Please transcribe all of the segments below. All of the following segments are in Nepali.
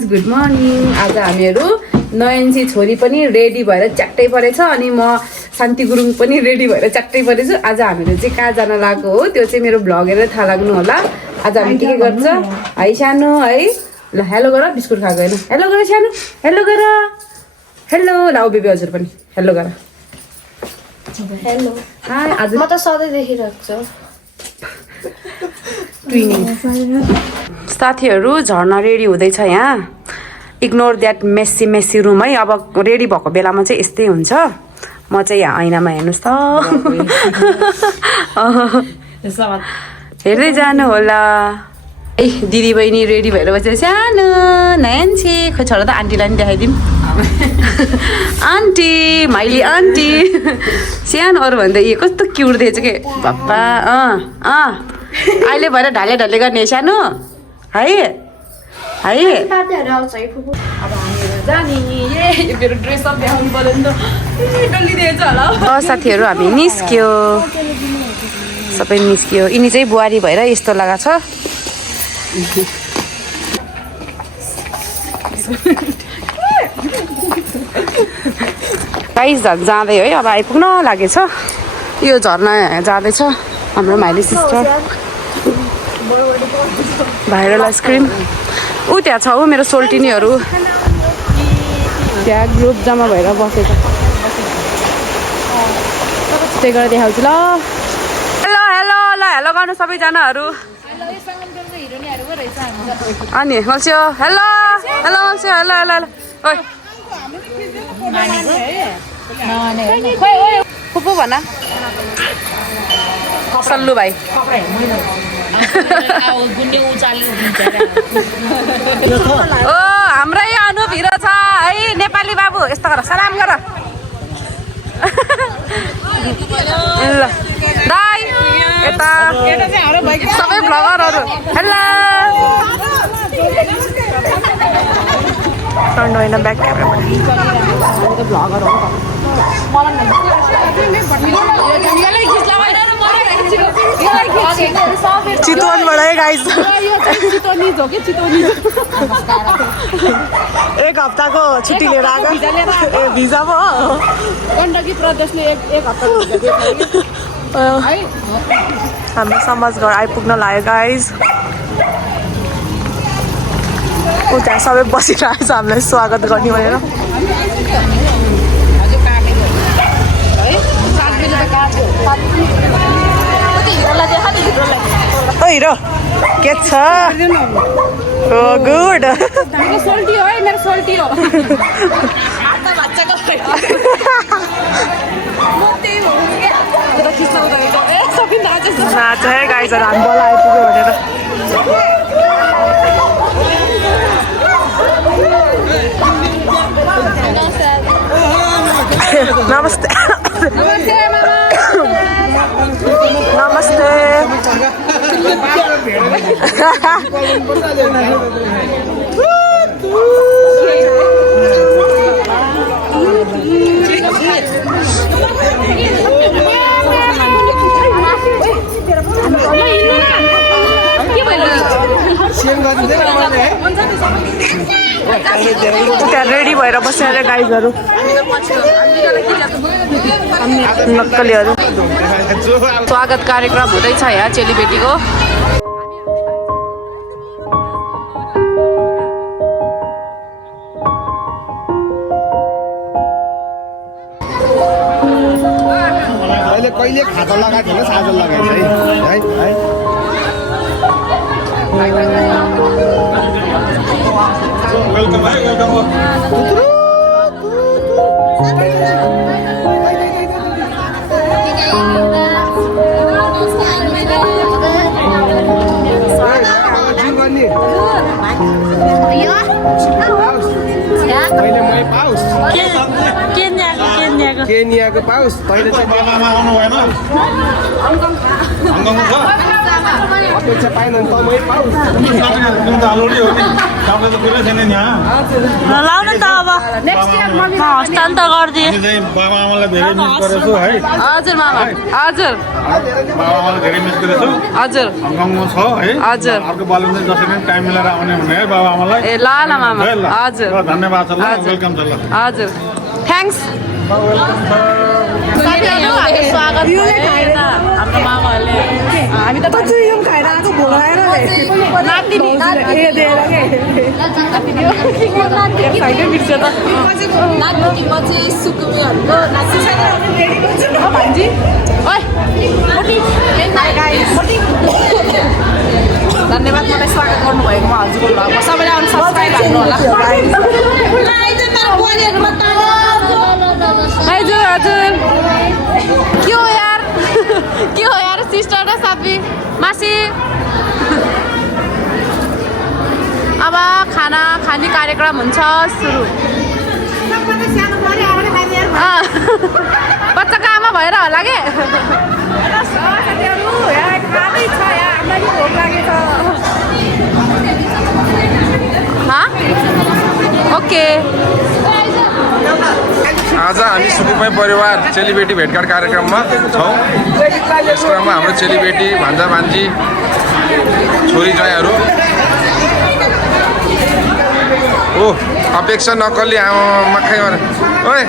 Guys good morning. आज हामीहरू नयनसी छोरी पनि रेडी भएर च्याट्टै परेछ अनि म शान्ति गुरुङ पनि रेडी भएर च्याट्टै परेछु। आज हामीहरू चाहिँ कहाँ जान लागेको हो त्यो चाहिँ मेरो भ्लग हेरेर थाहा लाग्नु होला। आज हामी के गर्छ है सानो है ल हेलो गर बिस्कुट खाएको होइन हेलो गर सानो हेलो गर हेलो लाउ बेबी हजुर पनि हेलो गर हेलो हाय। आज म त सधैँ देखिरहेको छु ट्विनिङ साथीहरू झर्ना रेडी हुँदैछ यहाँ। Ignore that messy messy room है। अब रेडी भएको बेलामा चाहिँ यस्तै हुन्छ। म चाहिँ यहाँ ऐनामा हेर्नुहोस् त हेर्दै जानु होला। ए दिदी बहिनी रेडी भएर बसेर सानो नयनसी खोइ छोरा त आन्टीलाई पनि देखाइदिउँ आन्टी माइली आन्टी सानो अरू भन्दा यो कस्तो क्युट दिएछ के बाबा अहिले भएर ढाले ढाले गर्ने सानो है है। अब हामीहरू जाने यो मेरो ड्रेसअप देखाउनु पर्यो नि त डल्लिदिएछ होला। साथीहरू हामी निस्क्यो सबै निस्क्यो। यिनी चाहिँ बुहारी भएर यस्तो लगाएको छ। गाइस जाँदै है अब आइपुग्न लागेछ। यो झर्ना जाँदैछ हाम्रो माइली सिस्टर। भाइरल आइसक्रिम ऊ त्यहाँ छ ऊ मेरो सोल्टिनीहरू त्यहाँ ग्रुप जम्मा भएर बसेको त्यही गरेर देखाउँछु ल। हेलो हेलो ल हेलो गर्नु सबैजनाहरू। अनि मल्स्यो हेलो हेलो मल्स्यो हेलो हेलो हेलो ओइ फुपू भन सल्लु भाइ ओ हाम्रै अनुप हिरो छ है नेपाली बाबु यस्तो गर सलाम गर ल दाइ यता सबै भ्लगरहरू हेलो फ्रन्ट होइन ब्याक क्यामेरा भ्लगर हो चितवनबाट है गाइस। एक हप्ताको छुट्टी लिएर आएको ए भिजा पो गण्डकी प्रदेशले एक हप्ता हाम्रो समाजघर आइपुग्न लाग्यो गाइस। ऊ त्यहाँ सबै बसिरहेको छ हामीलाई स्वागत गर्ने भनेर। ओ हिरो के छ ओ गुड सोल्टी हो है मेरो सोल्टी हो नाच है गाइस हामी बल आइपुग्यो भनेर। नमस्ते नमस्ते त्यहाँ रेडी भएर बसेर गाइजहरू नक्कलीहरू स्वागत कार्यक्रम हुँदैछ यहाँ चेलीबेटीको। अहिले कहिले खाता लगाएको थिएन साजल लगाएछ है है वेलकम है वेलकम केनियाको पाउस पहिले चाहिँ आउनु भएन अपेक्षा पाएन भने तपाईँ पाऊ लाउनु त अब हस्तान्तर गरिदिएँ बाबा आमालाई धेरै मिस गरेछु है हजुर मामा हजुर बाबा आमालाई धेरै मिस गरेछु हजुर हङकङमा छ है हजुर अर्को बालुङ चाहिँ जसरी पनि टाइम मिलाएर आउने हुने है बाबा आमालाई ए ल ल मामा है ल हजुर ल, धन्यवाद छ ल हजुर। वेलकम छ ल हजुर थ्याङ्क्स साथीहरू हाम्रो स्वागत भयो यता हाम्रो मामाहरूले हामी त धन्यवाद मलाई स्वागत गर्नुभएकोमा हजुरको भ्लगमा सबैलाई अनि सब्सक्राइब गर्नु होला हजुर हजुर के हो यार के हो यार सिस्टर र साथी मासी अब खाना खाने कार्यक्रम हुन्छ सुरु बच्चाको आमा भएर होला के ओके आज हामी सुकुमाई परिवार चेलीबेटी भेटघाट कार्यक्रममा छौँ। यस क्रममा हाम्रो चेलीबेटी भान्जा भान्जी छोरी ज्वाइँहरू ओ अपेक्षा नक्कली आमा मक्खै ओए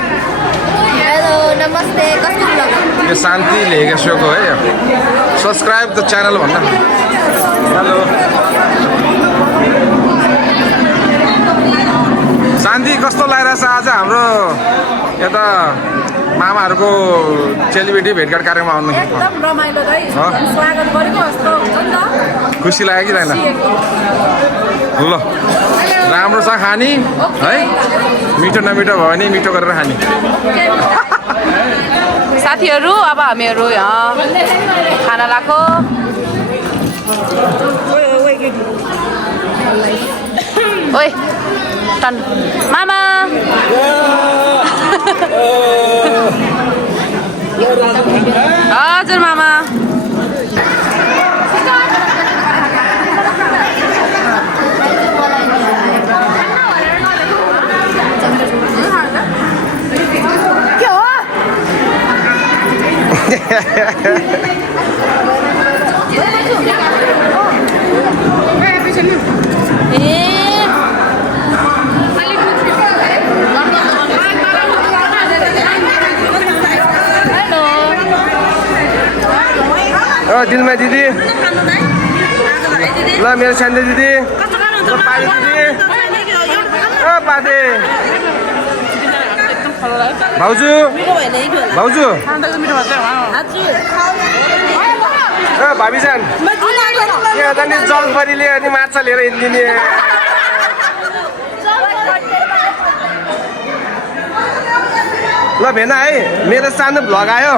हेलो नमस्ते कस्तो ब्लग यो शान्ति लेखेको सोको है सब्सक्राइब द च्यानल भन्न हेलो शान्ति कस्तो लागिरहेछ आज हाम्रो यता मामाहरूको चेलीबेटी भेटघाट कार्यक्रममा आउनु एकदम रमाइलो है स्वागत गरेको जस्तो हुन्छ नि त खुसी लाग्यो कि छैन ल राम्रो छ खाने है मिठो नमिठो भयो भने मिठो गरेर खाने साथीहरू अब हामीहरू यहाँ खाना लाएको ओइ टन मामा हजुर मामा दिलमा दिदी ल मेरो सान्डे दिदी पादे दिदी पादे भाउजू भाउजू भाबीजान यहाँ त नि जलपरीले अनि माछा लिएर हिँडिदिने ल भेना है मेरो सानो भ्लग आयो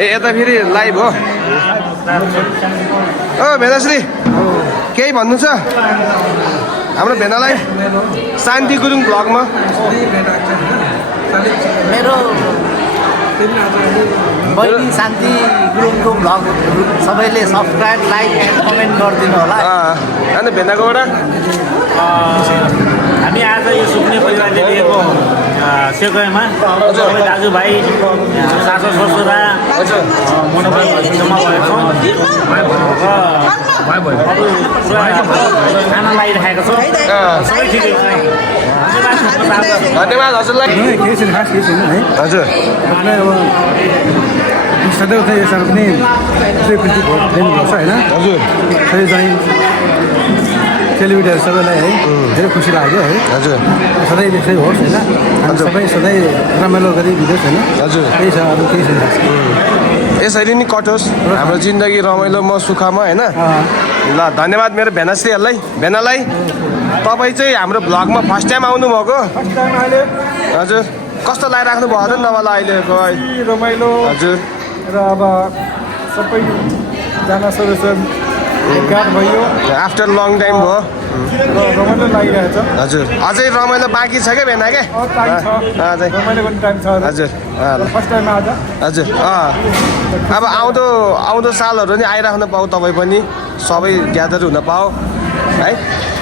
ए यता फेरि लाइभ हो ओ भेनाश्री केही भन्नु छ हाम्रो भेनालाई शान्ति गुरुङ भ्लगमा मेरो बहिनी शान्ति गुरुङको भ्लग सबैले सब्सक्राइब लाइक एन्ड कमेन्ट गरिदिनु होला अनि भेनाकोबाट हामी आज यो सुक्ने परिवारले लिएको सेकैमा सबै दाजुभाइ सासु ससुरा मनोभावहरू जम्मा भएको छौँ खाना लगाइरहेको छौँ सबै ठिकै छ धन्यवाद हजुरलाई केही छैन खास केही छैन है हजुर हामीलाई अब सधैँ चाहिँ यसरी पनि स्वीकृति दिनुपर्छ होइन हजुर सबै चाहिँ चेलीबेटीहरू सबैलाई है धेरै खुसी लाग्यो है हजुर सधैँ त्यसै होस् होइन हामी सबै सधैँ रमाइलो गरी दिँदैछ होइन हजुर केही छ अरू केही छैन यसरी नै कटोस् हाम्रो जिन्दगी रमाइलो म सुखमा होइन ल धन्यवाद मेरो भेनाश्रीहरूलाई भेनालाई तपाईँ चाहिँ हाम्रो भ्लगमा फर्स्ट टाइम आउनुभएको हजुर कस्तो लगाइराख्नु भयो र नमालाई अहिलेको रमाइलो हजुर र अब सबैजना सदस्य भेटघाट भयो आफ्टर लङ टाइम भयो र रमाइलो लागिरहेछ हजुर अझै रमाइलो बाँकी छ क्या बेना क्या टाइम छ अझै रमाइलो गर्ने टाइम छ हजुर फर्स्ट टाइम आज हजुर अब आउँदो सालहरू नि आइराख्न पाऊ तपाईँ पनि सबै ग्यादर हुन पाऊ है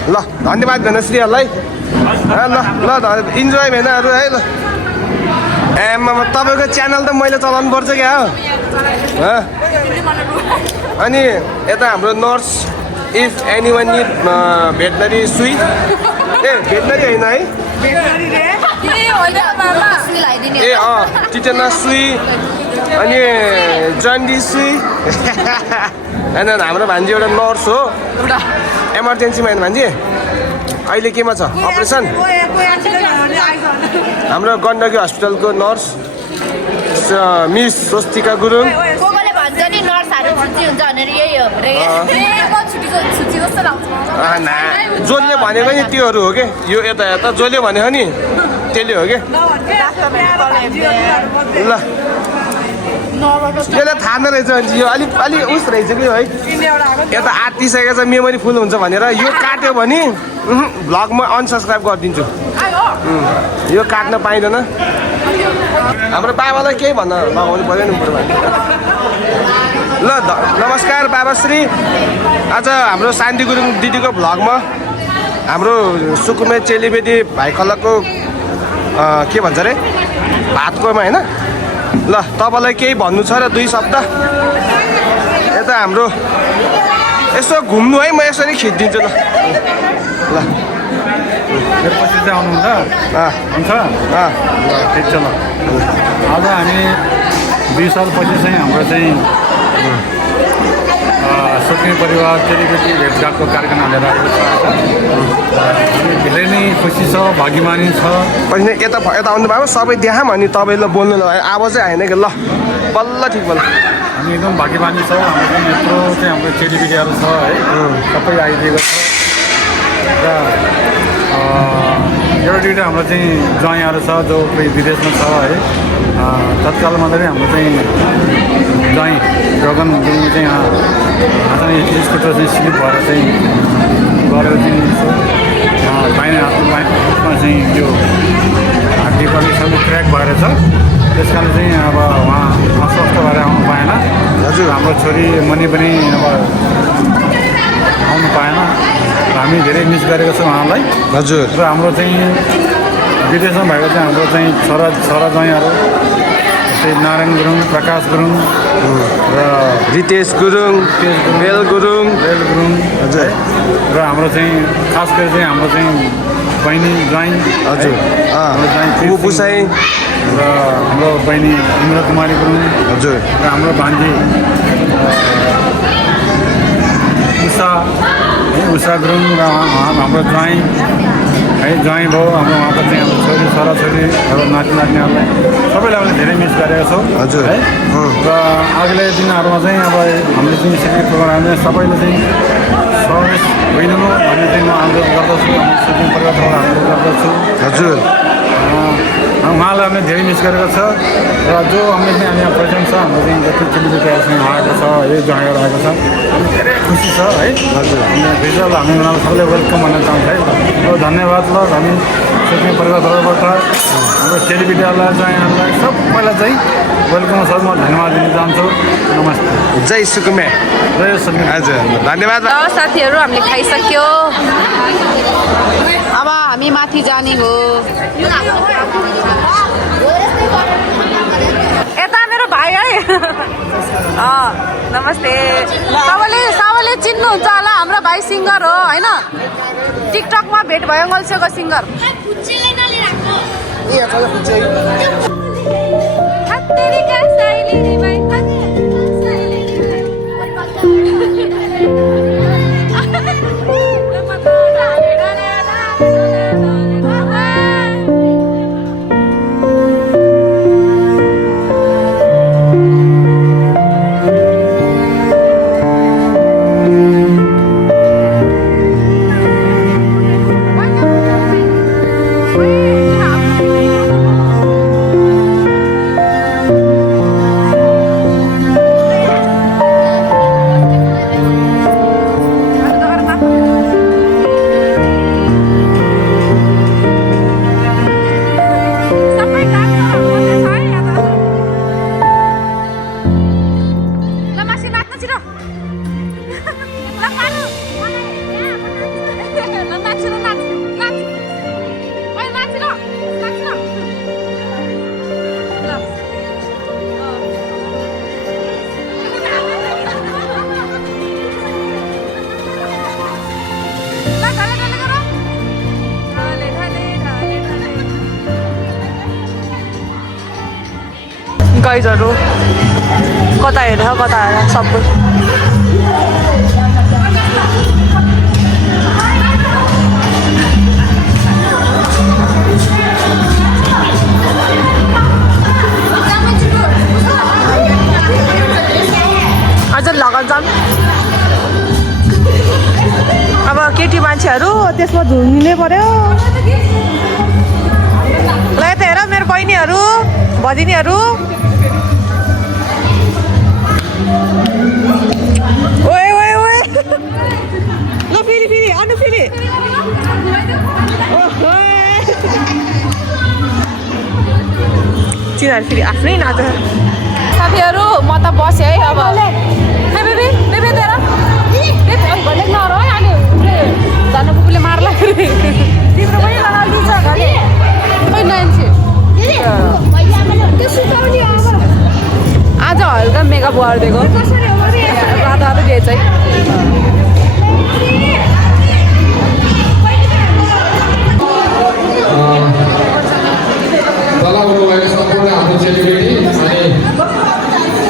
ल धन्यवाद भेनाश्रीहरूलाई ल ल इन्जोय भेनाहरू है ल तपाईँको च्यानल त मैले चलाउनु पर्छ क्या हो अनि यता हाम्रो nurse if any one need veterinary सुई ए भेटनरी होइन है ए टिटेनस सुई अनि जन्डिस सुई होइन हाम्रो भान्जी एउटा नर्स हो इमर्जेन्सीमा होइन भान्जी अहिले केमा छ अपरेसन हाम्रो गण्डकी हस्पिटलको नर्स मिस स्वस्तिका गुरुङ भन्छ नि नर्सहरू छुट्टी हुन्छ भनेर यही हो छुट्टी जस्तो लाग्छ जसले भनेको नि त्योहरू हो कि यो यता यता जसले भनेको नि त्यसले हो कि ल यसलाई थाहा नरहेछ भने यो अलिक उस रहेछ कि है यता आत्तिसकेको छ मेमोरी फुल हुन्छ भनेर यो काट्यो भने भ्लग म अनसब्सक्राइब गरिदिन्छु यो काट्न पाइँदैन हाम्रो बाबालाई केही भन्न लगाउनु पऱ्यो नि बरु ल नमस्कार बाबाश्री आज हाम्रो शान्ति गुरुङ दिदीको भ्लगमा हाम्रो सुकुमे चेलीबेटी भाइ खलको के भन्छ अरे भातकोमा होइन ल तपाईँलाई केही भन्नु छ र 2 शब्द यता हाम्रो यसो घुम्नु है म यसरी खिचिदिन्छु ल पछि चाहिँ आउनुहुन्छ हुन्छ ठिक छ ल अब हामी 2 सालपछि चाहिँ हाम्रो चाहिँ सुकुमे परिवार चेलीबेटी भेटघाटको कार्यक्रम हालेर आएको छ धेरै नै खुसी छ भाग्यमानी छ पनि यता आउनुभयो सबै देखाम अनि तपाईँलाई बोल्नु आवाज चाहिँ आएन कि ल बल्ल ठिक बल्ल हामी एकदम भाग्यमानी छौँ हाम्रो पनि यत्रो चाहिँ हाम्रो चेलीबेटीहरू छ है सबै आइदिएको छ र एउटा दुइटा हाम्रो चाहिँ ज्वाइँहरू छ जो कोही विदेशमा छ है तत्कालमा चाहिँ हाम्रो चाहिँ ज्वाइँ गगन गुरुङ चाहिँ स्कुटर चाहिँ स्लिप भएर चाहिँ गरेर चाहिँ बाहिर हातमा चाहिँ यो हड्डी पनि सबै क्र्याक भएर छ त्यस कारण चाहिँ अब उहाँ अस्वस्थ भएर आउनु पाएन हजुर हाम्रो छोरी मनी पनि अब आउनु पाएन हामी धेरै मिस गरेको छौँ उहाँलाई हजुर र हाम्रो चाहिँ विदेशमा भएको चाहिँ हाम्रो चाहिँ छोरा ज्वाइँहरू जस्तै नारायण गुरुङ प्रकाश गुरुङ र रितेश गुरुङ बेल गुरुङ हजुर र हाम्रो चाहिँ खास गरी चाहिँ हाम्रो चाहिँ बहिनी ज्वाइँ हजुर पुसाई र हाम्रो बहिनी इन्द्र कुमारी गुरुङ हजुर र हाम्रो भान्जी उषा गुरुङ र हाम्रो ज्वाइँ है ज्वाइँ भाउ हाम्रो उहाँको चाहिँ हाम्रो छोरी छोराछोरी हाम्रो नाति नातिनीहरूलाई सबैलाई हामीले धेरै मिस गरेका छौँ हजुर है र अघिल्लो दिनहरूमा चाहिँ अब हामीले चाहिँ यसरी प्रोग्रामले सबैले चाहिँ सहयोग होइदिनु भन्ने चाहिँ म अनुरोध गर्दछु हाम्रो सुकुमे परिवारबाट अनुरोध गर्दछु हजुर उहाँलाई हामीले धेरै मिस गरेको छ र जो हामीले चाहिँ यहाँ प्रेजेन्ट छ हाम्रो चाहिँ जति चेलीबेटीहरूसँग आएको छ यही ज्वाइँहरू आएको छ हामी धेरै खुसी छ है हजुर भिजुअल हामी उनीहरूलाई सबैलाई वेलकम भन्न चाहन्छ है ल धन्यवाद ल हामी सुकुमे परिवारबाट हाम्रो चेलीबेटीहरूलाई ज्वाइँहरूलाई सबैलाई चाहिँ वेलकम सर म धन्यवाद दिन चाहन्छु नमस्ते जय सुकुमे जय सुकुमे हजुर धन्यवाद साथीहरू हामीले खाइसक्यो अब हामी माथि जाने हो यता मेरो भाइ है नमस्ते सबैले चिन्नुहुन्छ होला हाम्रो भाइ सिङ्गर हो होइन टिकटकमा भेट भयो गल्छेको सिङ्गर नाचिर ल पानु ल नाचिर नाच नाच ओइ नाचिर नाचिर ल गाइजहरू कता हेरेर कता हेरेर सबै अझ लगन जाऊँ अब केटी मान्छेहरू त्यसमा झुम्नै पर्यो ल यता हेर मेरो बहिनीहरू भगिनीहरू ओए ओए ओए ल फेरि फेरि अनु फेरि तिनीहरू फेरि आफ्नै नाच साथीहरू म त बसेँ है अब बेबी बेबी तेरा घले नर है अहिले जानु पुगले मार्ला तिम्रो पनि लगाइदिन्छ घले खै नान्छे आज हल्का मेकअप गरिदिएको रातो रातो दिएछ है तलाउनुभएको सम्पूर्ण हाम्रो चेलीबेटी अनि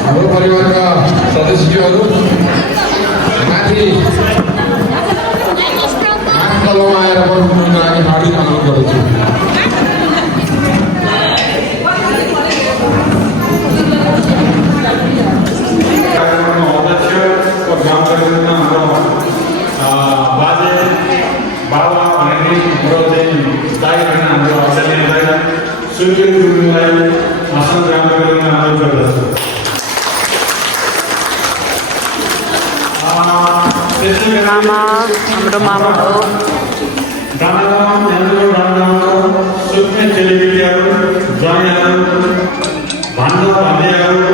हाम्रो परिवारका सदस्यहरू माथि तलाउमा आएर बस्नुको लागि हार्दिक अनुरोध गर्दछु। बाजे बाबा भनेको हाम्रो चाहिँ दाइ होइन हाम्रो आचार्यलाई सूर्य गुरुङलाई आसन ग्रहण गर्न अनुरोध गर्दछु। मामा हाम्रो मामा हो सुत्ने चेलीबेटीहरू ज्वाइँहरू भान्जा भान्जीहरू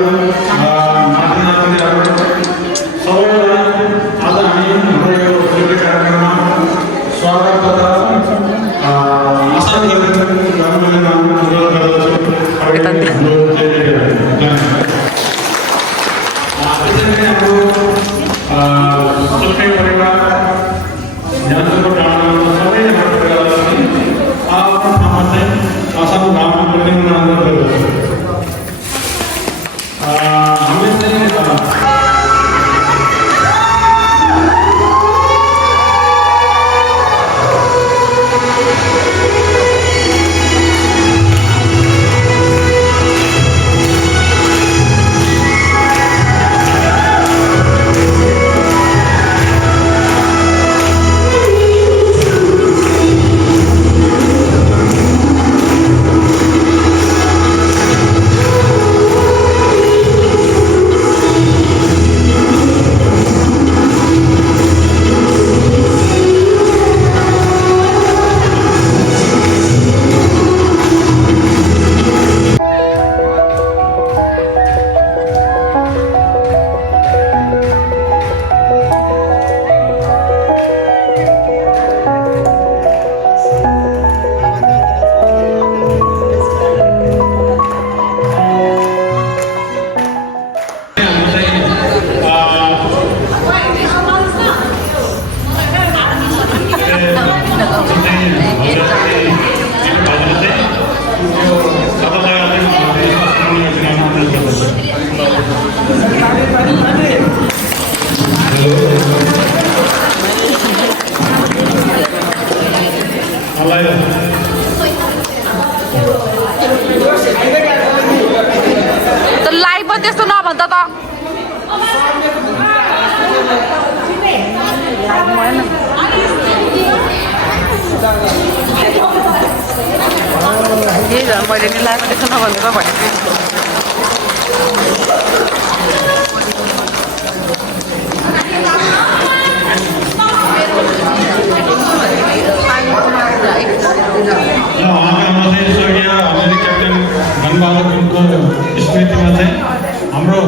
नाति नातिनीहरू सबैलाई आज हामी हाम्रो यो सूर्य कार्यक्रममा स्वागत तथा आसन गर्न अनुरोध गर्दछु। सुत्ने परिवार ज्ञानको डाँडामा सबै हाम्रो परिवारलाई आफ्नो ठाउँमा चाहिँ आसन ग्रहण गर्ने अनुरोध गर्दछु। हामीले चाहिँ लाइभमा त्यस्तो नभन् त मैले नि लाइभमा त्यस्तो नभनेको भनेको धनबहादुर गुरुङको स्मृतिमा चाहिँ हाम्रो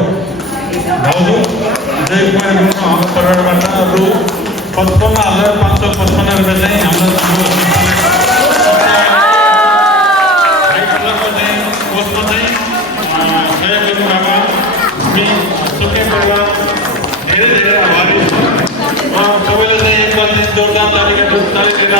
भाउजू जय हाम्रो तर्फबाट रु 55,555 रुपियाँ चाहिँ हाम्रो कोषमा चाहिँ सहयोग गर्नुभएको हामी सुकै परिवार धेरै धेरै आभारी छौँ। सबैले चाहिँ एकपल्ट जोरदार ताली दिएर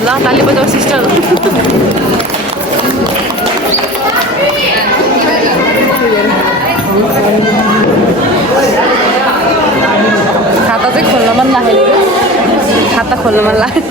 ल ताली बजाऊ सिस्टर खाता चाहिँ खोल्न मन लाग्यो खाता खोल्न मन लाग्यो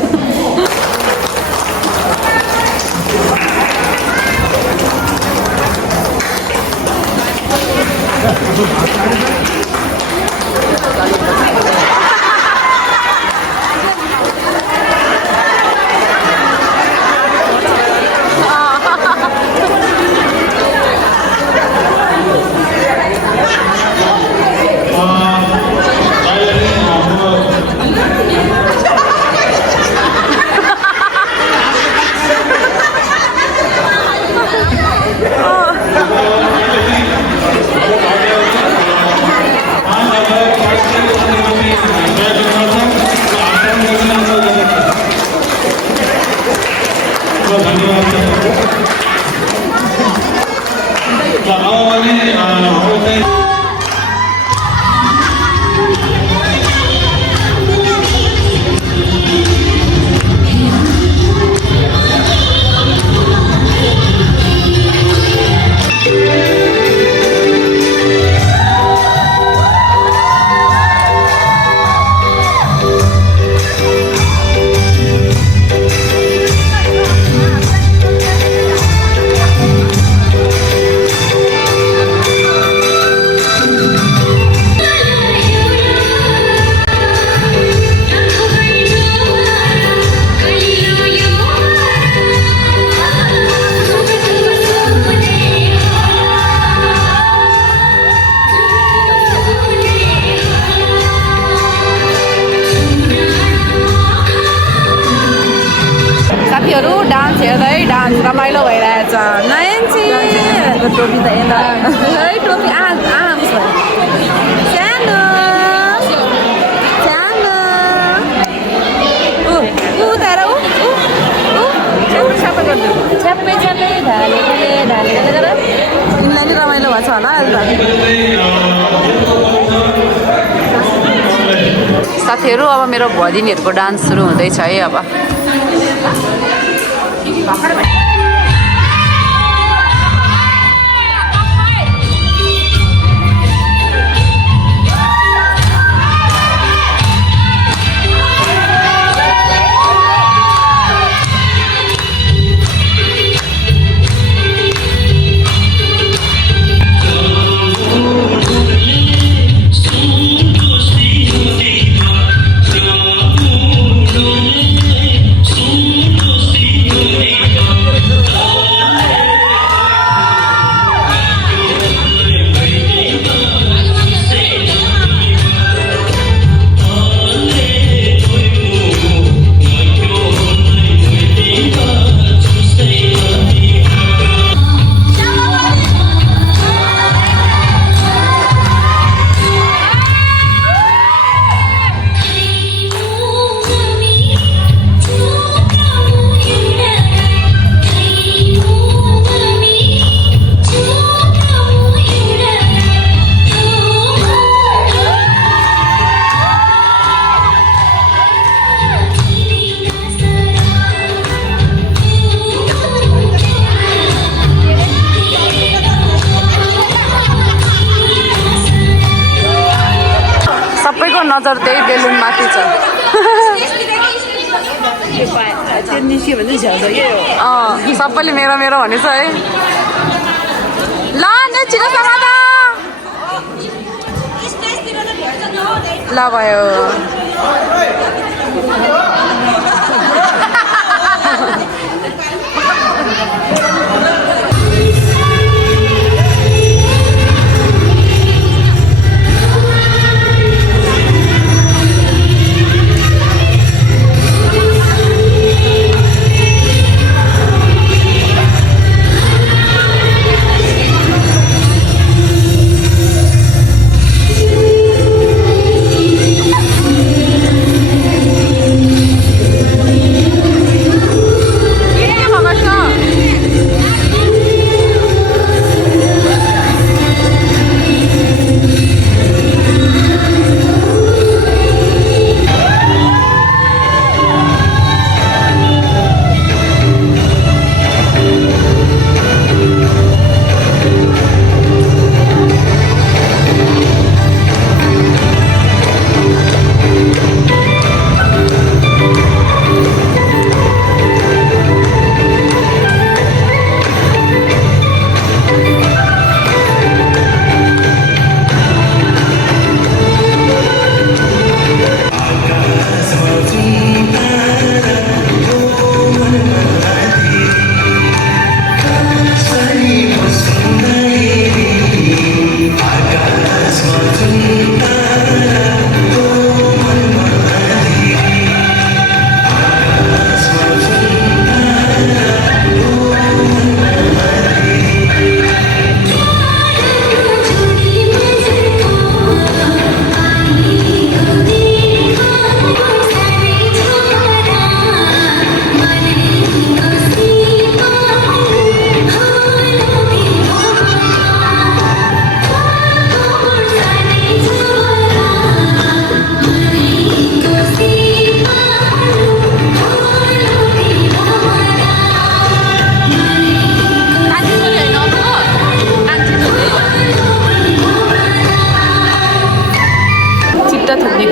साथीहरू डान्स हेर्दै डान्स रमाइलो भइरहेछ नयनजी टोपी त यता है टोपी आराम सानो सानो उतार छ्याप्पै गरिदिनु छ्याप्पै छ्याप्पै ढाले ढाले यिनलाई नि रमाइलो भएको छ होला साथीहरू अब मेरो भदिनीहरूको डान्स सुरु हुँदैछ है अब नजर त्यही बेलुन माथि छ सबैले मेरो मेरो भनेछ है ल नै छिटो समाता ल भयो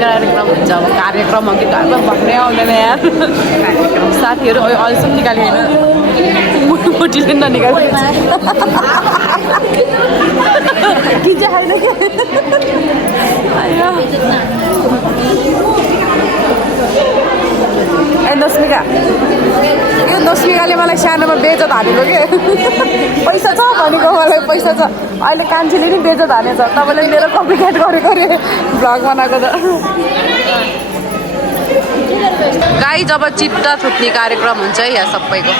कार्यक्रम हुन्छ अब कार्यक्रम अघि घरमा भन्नै आउँदैन यार साथीहरू अहिलेसम्म निकाले होइन मुटीले ननिकाले दशमिका यो दशमिकाले मलाई सानोमा बेजत हानेको के पैसा छ भनेको मलाई पैसा छ अहिले कान्छीले नि बेजत हानेछ तपाईँले मेरो कम्प्लिकेट गरेको रे भ्लग बनाएको त गाई जब चिट्टा थुक्ने कार्यक्रम हुन्छ है यहाँ सबैको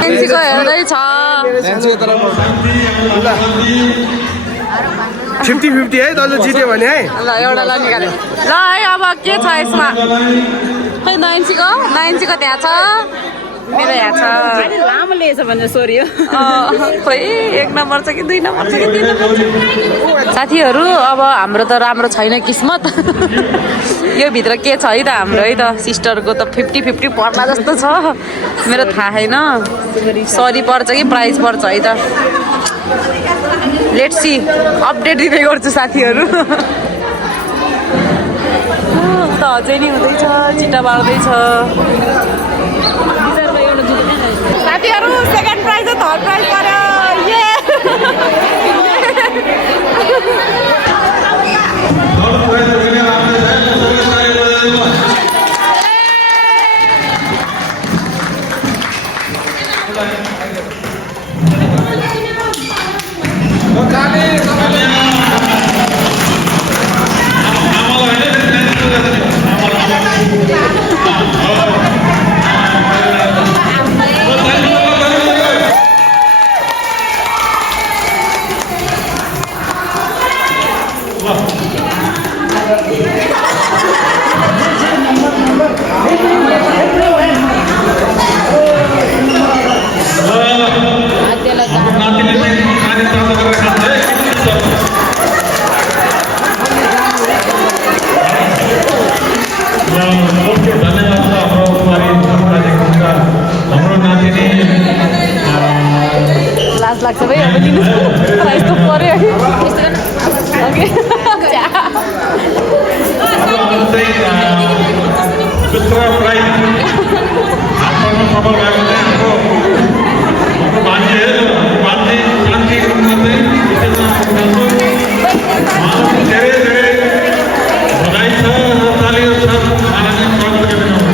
नेन्सीको हेर्दै छ 50-50 है तल जित्यो भने है ल एउटा ल निकाल्यो ल है अब के छ यसमा खै नाइन्सीको त्यहाँ छ मेरो यहाँ छ लामो लिएछ भने सोरियो खोइ 1 नम्बर छ कि 2 नम्बर छ कि 3 नम्बर छ साथीहरू अब हाम्रो त राम्रो छैन किस्मत यो भित्र के छ है त हाम्रो है त सिस्टरको त 50-50 पर्ला जस्तो छ मेरो थाहा छैन सरी पर्छ कि प्राइज पर्छ है त लेट्स सी अपडेट दिँदै गर्छु साथीहरू त अझै नि हुँदैछ चिट्टा बाँड्दैछ साथीहरू सेकेन्ड प्राइज र थर्ड प्राइज गर्यो ये लाज लाग्छ भाइ अब दिनु यस्तो पर्यो पुत्र प्राइज हात पार्न सफल भएको चाहिँ हाम्रो भान्जी भान्जी शान्ति गुरुङमा चाहिँ उहाँलाई धेरै धेरै बधाई छ र तालियो छ उहाँलाई चाहिँ स्वागत गरिदिनु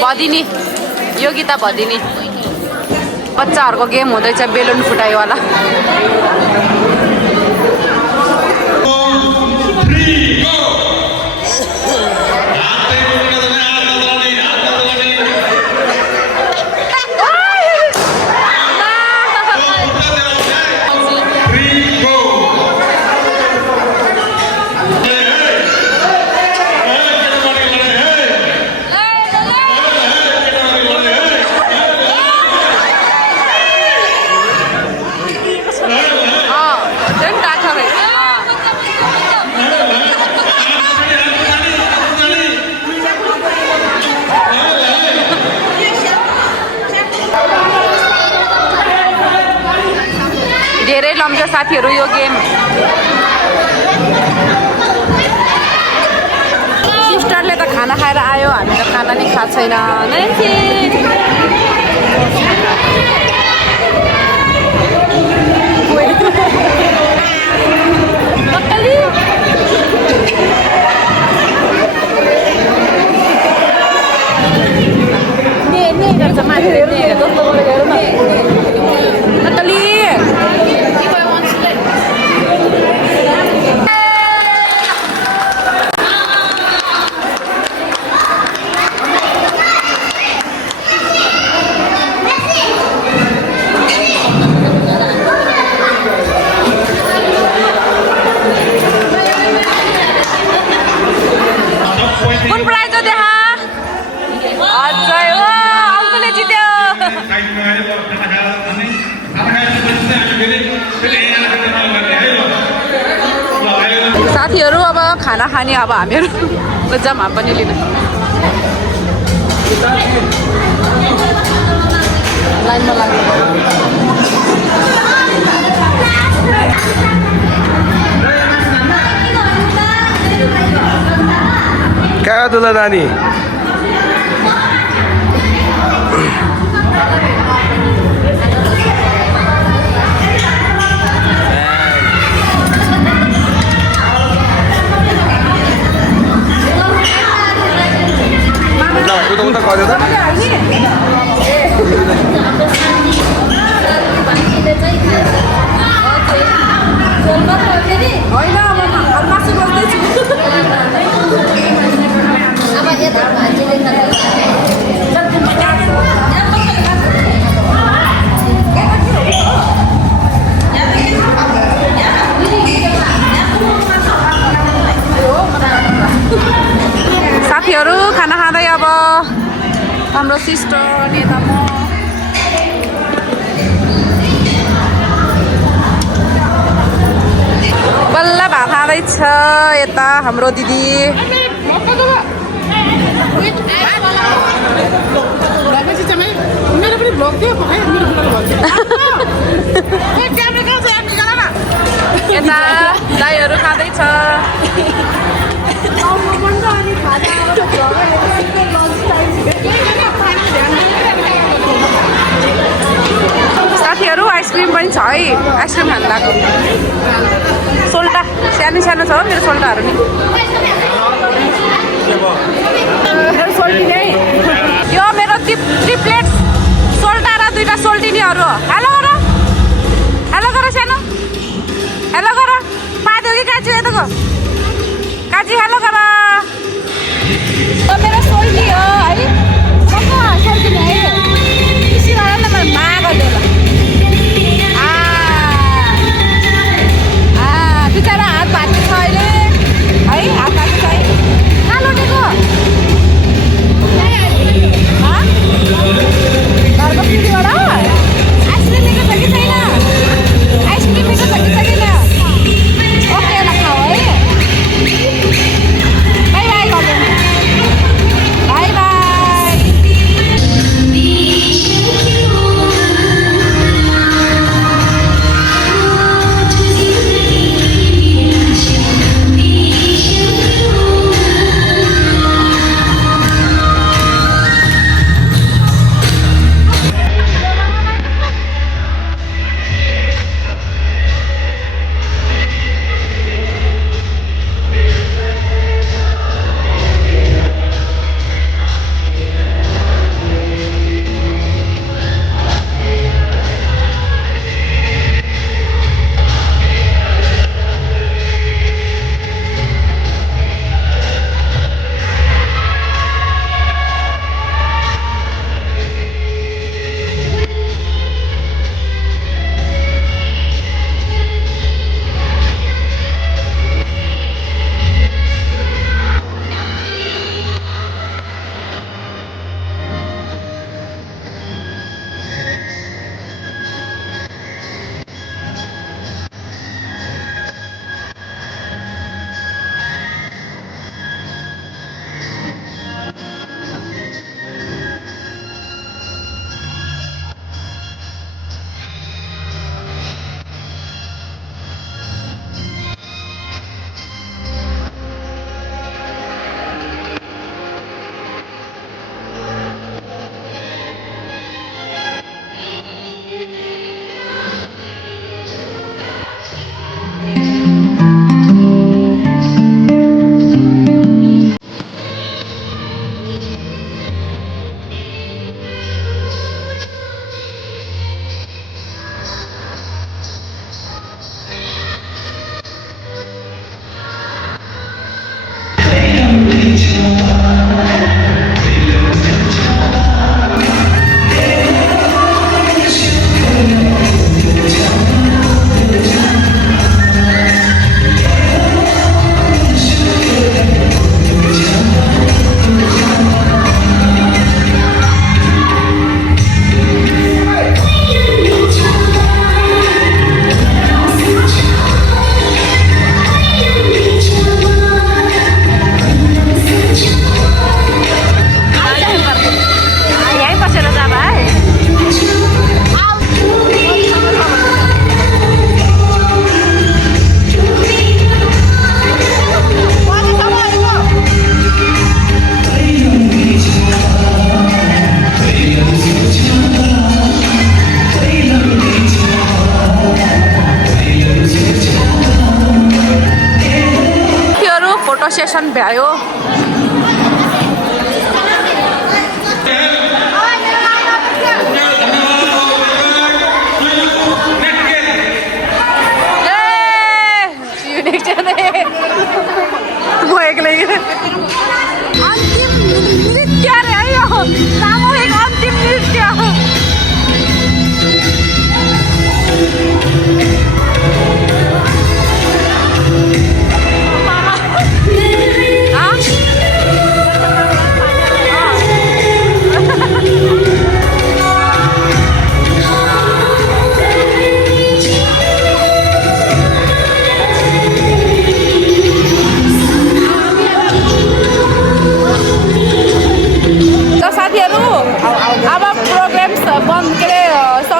भदिनी योगिता भदिनी बच्चाहरूको गेम हुँदैछ बेलुन फुटाइवाला साथीहरू यो गेम। सिस्टरले त खाना खाएर आयो, हामी त खाना नि खाएको छैन। कुन प्राइज हो त्यहाँ? अझै हो, अङ्कलले जित्यो। साथीहरू अब खाना खाने, अब हामीहरू जम्मा पनि लिन लाइनमा लाग्नु। क्या हो तुला नानी? उता गर्यो त साथीहरू खाना खाँदै अब हाम्रो सिस्टर नेता म बल्ल भात खाँदैछ। यता हाम्रो दिदी यता दाईहरू खाँदैछ। साथीहरू आइसक्रिम पनि छ है, आइसक्रिम खानु लाग्यो। सोल्टा सानो सानो छ मेरो सोल्टाहरू नि। यो मेरो ट्रिप्लेट सोल्टा र 2टा सोल्टिनीहरू हो। हेलो गर, हेलो गर सानो, हेलो गर। पाइदियो कि काजी? यताको काजी हेलो गर। मेरो सोल्टी हो है, सोल्टिनी है। खुसी गर न, मैले मा गरिदियो ल। बिचरा हात भाँच्नु छ अहिले है, हात भाँच्नु छ है। कहाँ लटेको?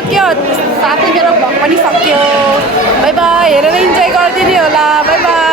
सक्यो साथै मेरो भ्लग पनि सक्यो बाई बाई हेरेर इन्जोय गरिदिनु होला बाई बाई